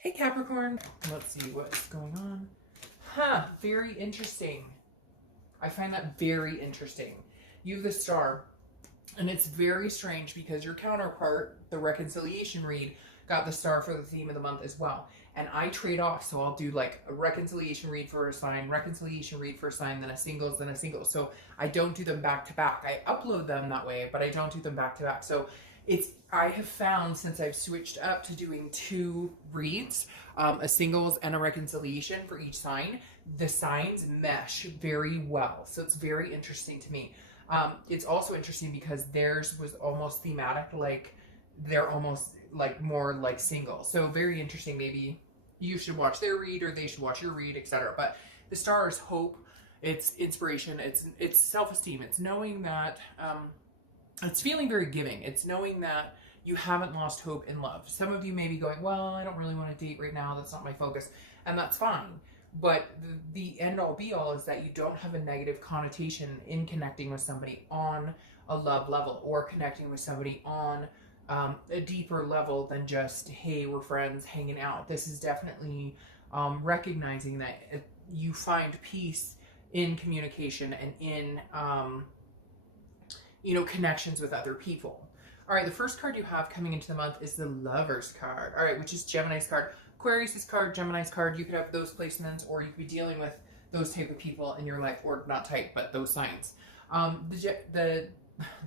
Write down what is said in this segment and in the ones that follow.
Hey Capricorn, let's see what's going on. Very interesting. I find that very interesting. You have the star, and it's very strange because your counterpart, the reconciliation read, got the star for the theme of the month as well. And I trade off, so I'll do like a reconciliation read for a sign, reconciliation read for a sign, then a singles, then a single. So I don't do them back to back. I upload them that way, but I don't do them back to back. So I have found since I've switched up to doing two reads, a singles and a reconciliation for each sign, the signs mesh very well. So it's very interesting to me. It's also interesting because theirs was almost thematic, like they're almost like more like single. So very interesting. Maybe you should watch their read or they should watch your read, etc. But the star is hope, it's inspiration, it's self-esteem, it's knowing that it's feeling very giving. It's knowing that you haven't lost hope in love. Some of you may be going, well, I don't really want to date right now. That's not my focus. And that's fine. But the end all be all is that you don't have a negative connotation in connecting with somebody on a love level or connecting with somebody on a deeper level than just, hey, we're friends hanging out. This is definitely recognizing that you find peace in communication and in connections with other people. All right, the first card you have coming into the month is the Lover's card. All right, which is Gemini's card. Aquarius's card, Gemini's card. You could have those placements, or you could be dealing with those type of people in your life, or not type, but those signs. The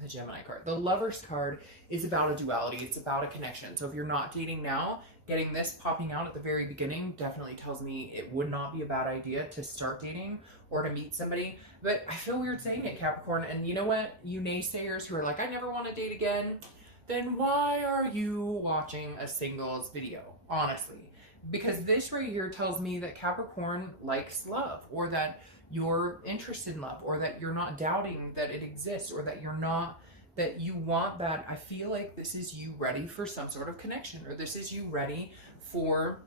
Gemini card. The Lover's card is about a duality. It's about a connection. So if you're not dating now, getting this popping out at the very beginning definitely tells me it would not be a bad idea to start dating or to meet somebody. But I feel weird saying it, Capricorn. And you know what? You naysayers who are like, I never want to date again, then why are you watching a singles video? Honestly. Because this right here tells me that Capricorn likes love, or that you're interested in love, or that you're not doubting that it exists, or that that you want that. I feel like this is you ready for some sort of connection, or this is you ready for,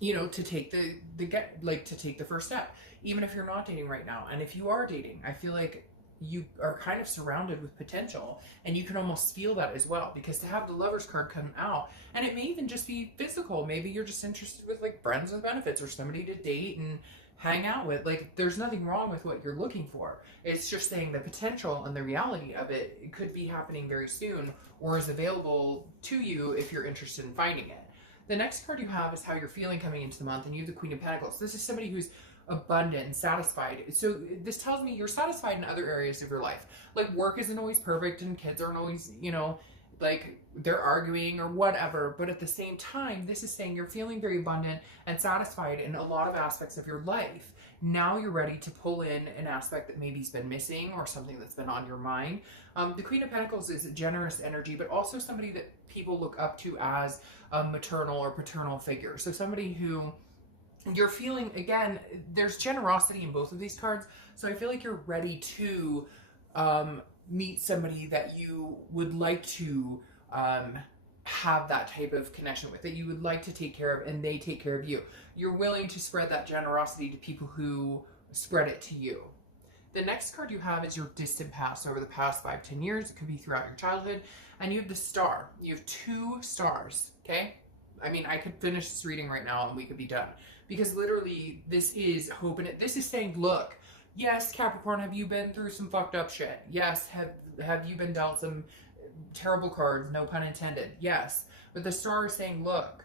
to take to take the first step, even if you're not dating right now. And if you are dating, I feel like you are kind of surrounded with potential, and you can almost feel that as well, because to have the Lover's card come out, and it may even just be physical. Maybe you're just interested with like friends with benefits or somebody to date and hang out with. Like, there's nothing wrong with what you're looking for. It's just saying the potential and the reality of it could be happening very soon, or is available to you if you're interested in finding it. The next card you have is how you're feeling coming into the month, and you have the Queen of Pentacles. This is somebody who's abundant and satisfied. So this tells me you're satisfied in other areas of your life. Like, work isn't always perfect, and kids aren't always, like they're arguing or whatever, but at the same time, this is saying you're feeling very abundant and satisfied in a lot of aspects of your life. Now you're ready to pull in an aspect that maybe's been missing, or something that's been on your mind. The Queen of Pentacles is a generous energy, but also somebody that people look up to as a maternal or paternal figure. So somebody who you're feeling, again, there's generosity in both of these cards. So I feel like you're ready to meet somebody that you would like to have that type of connection with, that you would like to take care of, and they take care of you. You're willing to spread that generosity to people who spread it to you. The next card you have is your distant past, over the past 5-10 years. It could be throughout your childhood. And you have the star. You have 2 stars, okay? I mean, I could finish this reading right now and we could be done. Because literally, this is hope, and this is saying, look, yes, Capricorn, have you been through some fucked up shit? Yes, have you been dealt some terrible cards, no pun intended? Yes. But the star is saying, look,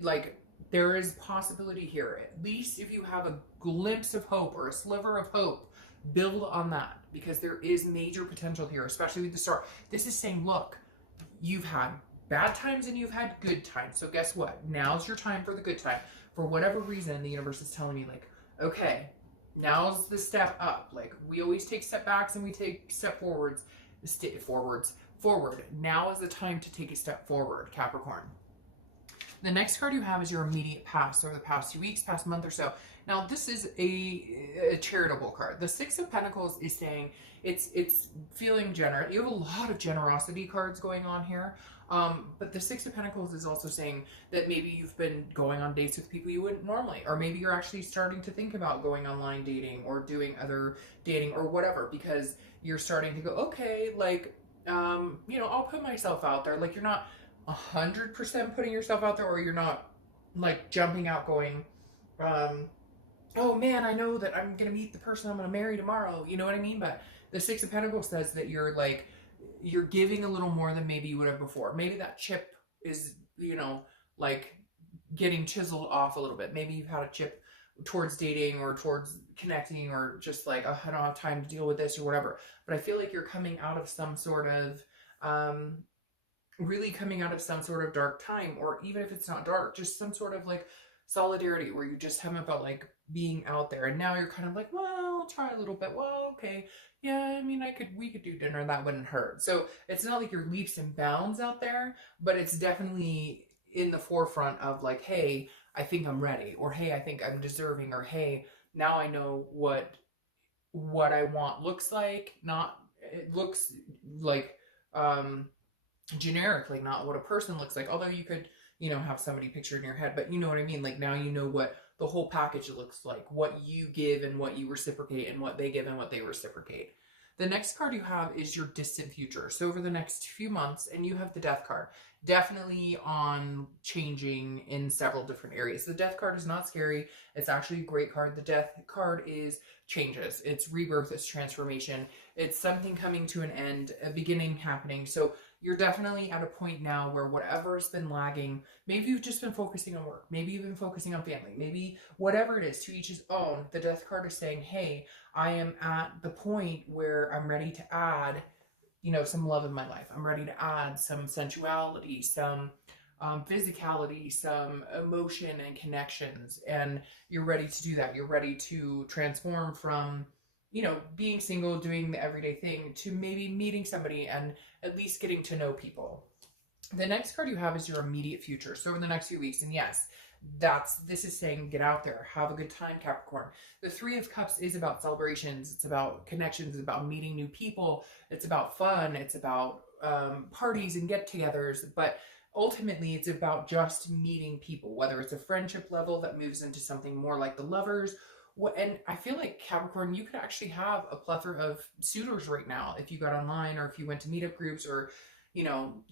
like, there is possibility here. At least if you have a glimpse of hope or a sliver of hope, build on that, because there is major potential here, especially with the star. This is saying, look, you've had bad times and you've had good times. So guess what? Now's your time for the good time. For whatever reason, the universe is telling me, like, okay, now's the step up. Like, we always take step backs and we take step forwards. Forward. Now is the time to take a step forward, Capricorn. The next card you have is your immediate past, over the past 2 weeks, past month or so. Now, this is a charitable card. The 6 of Pentacles is saying it's feeling generous. You have a lot of generosity cards going on here. But the 6 of Pentacles is also saying that maybe you've been going on dates with people you wouldn't normally, or maybe you're actually starting to think about going online dating or doing other dating or whatever, because you're starting to go, okay, like, I'll put myself out there. Like, you're not 100% putting yourself out there, or you're not like jumping out going, um, oh man, I know that I'm gonna meet the person I'm gonna marry tomorrow. You know what I mean? But the Six of Pentacles says that you're giving a little more than maybe you would have before. Maybe that chip is, like getting chiseled off a little bit. Maybe you've had a chip towards dating or towards connecting or just like, oh, I don't have time to deal with this or whatever. But I feel like you're coming out of some sort of really coming out of some sort of dark time, or even if it's not dark, just some sort of like solidarity where you just haven't felt like being out there. And now you're kind of like, well, I'll try a little bit. Well, okay. Yeah, I mean, we could do dinner. That wouldn't hurt. So it's not like you're leaps and bounds out there, but it's definitely in the forefront of like, hey, I think I'm ready, or hey, I think I'm deserving, or hey, now I know what I want looks like. Not it looks like um generic, like not what a person looks like. Although you could, have somebody pictured in your head, but you know what I mean? Like now you know what the whole package looks like, what you give and what you reciprocate, and what they give and what they reciprocate. The next card you have is your distant future. So over the next few months, and you have the death card, definitely on changing in several different areas. The death card is not scary. It's actually a great card. The death card is changes. It's rebirth. It's transformation. It's something coming to an end, a beginning happening. So you're definitely at a point now where whatever's been lagging, maybe you've just been focusing on work, maybe you've been focusing on family, maybe whatever it is, to each his own. The death card is saying, hey, I am at the point where I'm ready to add, some love in my life. I'm ready to add some sensuality, some physicality, some emotion and connections. And you're ready to do that. You're ready to transform from, being single, doing the everyday thing, to maybe meeting somebody and at least getting to know people. The next card you have is your immediate future. So in the next few weeks, and yes, this is saying get out there, have a good time, Capricorn. The Three of Cups is about celebrations, it's about connections, it's about meeting new people, it's about fun, it's about parties and get-togethers, but ultimately it's about just meeting people, whether it's a friendship level that moves into something more like the lovers. And I feel like, Capricorn, you could actually have a plethora of suitors right now if you got online, or if you went to meetup groups, or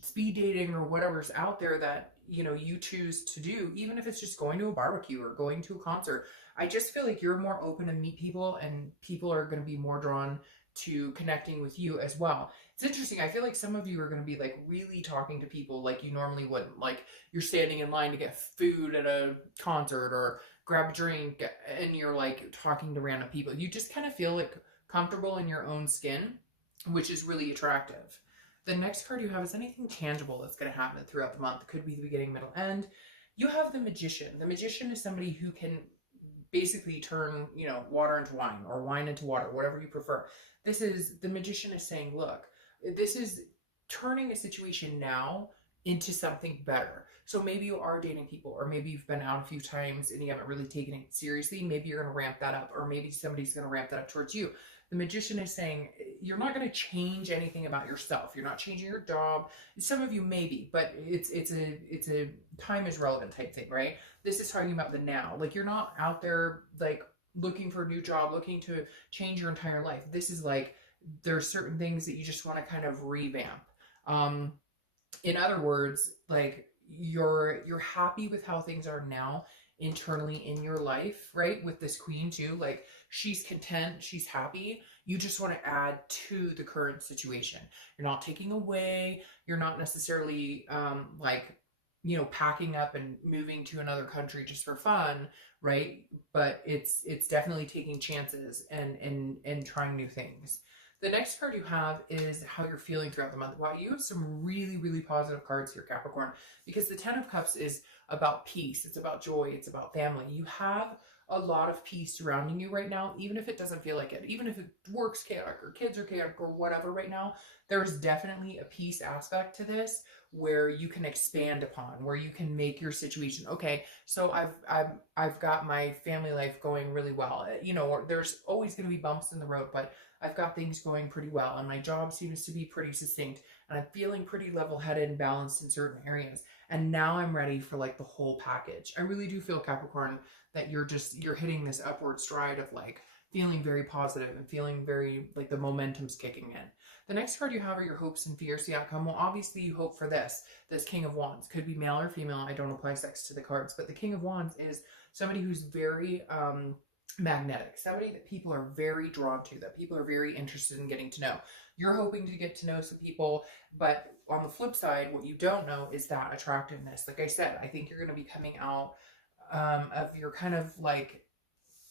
speed dating, or whatever's out there that, you choose to do, even if it's just going to a barbecue or going to a concert. I just feel like you're more open to meet people, and people are going to be more drawn to connecting with you as well. It's interesting. I feel like some of you are going to be like really talking to people like you normally wouldn't. Like you're standing in line to get food at a concert or grab a drink, and you're like talking to random people. You just kind of feel like comfortable in your own skin, which is really attractive. The next card you have is anything tangible that's going to happen throughout the month. It could be the beginning, middle, end. You have the Magician. The Magician is somebody who can basically turn, water into wine, or wine into water, whatever you prefer. The Magician is saying, look, this is turning a situation now into something better. So maybe you are dating people, or maybe you've been out a few times and you haven't really taken it seriously. Maybe you're going to ramp that up, or maybe somebody's going to ramp that up towards you. The Magician is saying you're not going to change anything about yourself. You're not changing your job. Some of you maybe, but it's a time is relevant type thing, right? This is talking about the now. Like you're not out there like looking for a new job, looking to change your entire life. This is like there's certain things that you just want to kind of revamp. In other words, like you're happy with how things are now internally in your life, right? With this queen too, like she's content, she's happy. You just want to add to the current situation. You're not taking away, you're not necessarily packing up and moving to another country just for fun, right? But it's definitely taking chances and trying new things. The next card you have is how you're feeling throughout the month. Wow, you have some really, really positive cards here, Capricorn, because the Ten of Cups is about peace. It's about joy. It's about family. You have a lot of peace surrounding you right now, even if it doesn't feel like it, even if it works chaotic or kids are chaotic or whatever right now, there's definitely a peace aspect to this where you can expand upon, where you can make your situation, okay, so I've got my family life going really well. There's always going to be bumps in the road, but I've got things going pretty well, and my job seems to be pretty succinct, and I'm feeling pretty level-headed and balanced in certain areas. And now I'm ready for like the whole package. I really do feel, Capricorn, that you're hitting this upward stride of like feeling very positive and feeling very like the momentum's kicking in. The next card you have are your hopes and fears, the outcome. Well, obviously you hope for this King of Wands. Could be male or female. I don't apply sex to the cards, but the King of Wands is somebody who's very magnetic, somebody that people are very drawn to, that people are very interested in getting to know. You're hoping to get to know some people, but on the flip side, what you don't know is that attractiveness. Like I said, I think you're going to be coming out of your kind of like,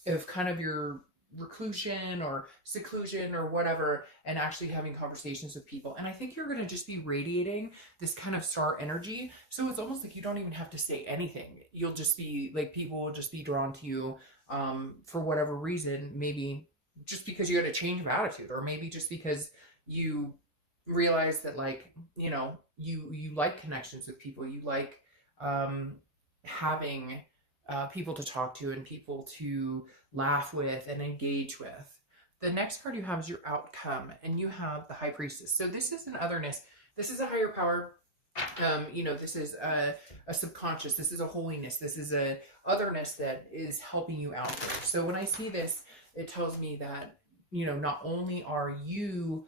of kind of your reclusion or seclusion or whatever, and actually having conversations with people. And I think you're going to just be radiating this kind of star energy. So it's almost like you don't even have to say anything. You'll just be like, people will just be drawn to you for whatever reason, maybe just because you had a change of attitude, or maybe just because you realize that, like, you know, you like connections with people, you like having people to talk to and people to laugh with and engage with. The next card you have is your outcome, and you have the High Priestess. So this is an otherness. This is a higher power. You know, this is a subconscious. This is a holiness. This is a otherness that is helping you out here. So when I see this, it tells me that, you know, not only are you,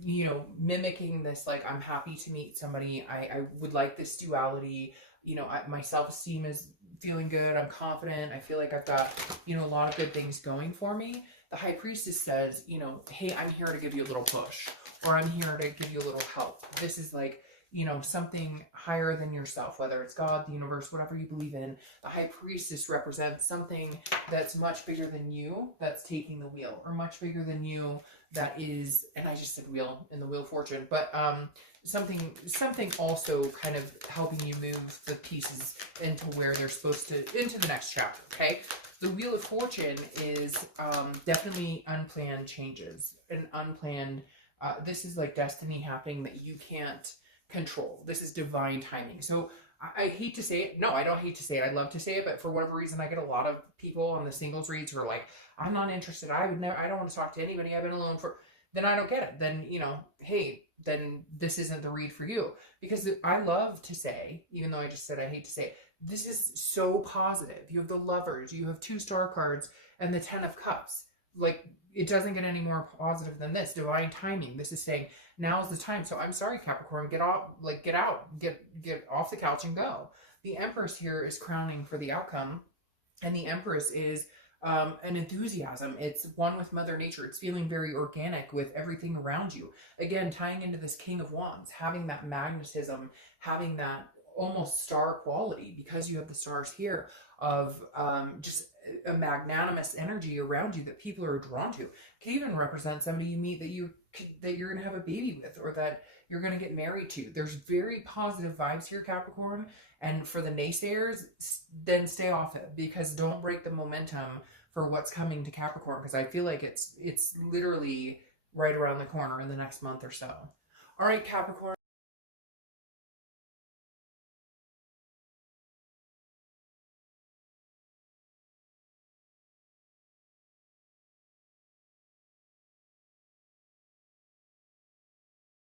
you know, mimicking this, like, I'm happy to meet somebody. I would like this duality. You know, my self-esteem is feeling good. I'm confident. I feel like I've got, you know, a lot of good things going for me. The High Priestess says, you know, hey, I'm here to give you a little push, or I'm here to give you a little help. This is like, you know, something higher than yourself, whether it's God, the universe, whatever you believe in. The High Priestess represents something that's much bigger than you, that's taking the wheel, or much bigger than you, that is, and I just said wheel in the Wheel of Fortune, but something also kind of helping you move the pieces into where they're supposed to, into the next chapter. Okay, the Wheel of Fortune is definitely unplanned changes, and unplanned, this is like destiny happening that you can't control. This is divine timing. So I hate to say it. No, I don't hate to say it. I'd love to say it, but for whatever reason, I get a lot of people on the singles reads who are like, I'm not interested. I would never, I don't want to talk to anybody. I've been alone for, then I don't get it. Then, you know, hey, then this isn't the read for you. Because I love to say, even though I just said I hate to say it, this is so positive. You have the Lovers, you have 2 star cards, and the 10 of Cups. Like, it doesn't get any more positive than this. Divine timing. This is saying, now's the time. So I'm sorry, Capricorn, get off, like, get out, get off the couch and go. The Empress here is crowning for the outcome. And the Empress is an enthusiasm. It's one with Mother Nature. It's feeling very organic with everything around you. Again, tying into this King of Wands, having that magnetism, having that almost star quality, because you have the stars here, of just a magnanimous energy around you that people are drawn to. It can even represent somebody you meet that you're going to have a baby with, or that you're going to get married to. There's very positive vibes here, Capricorn. And for the naysayers, then stay off it, because don't break the momentum for what's coming to Capricorn, because I feel like it's literally right around the corner in the next month or so. All right, Capricorn.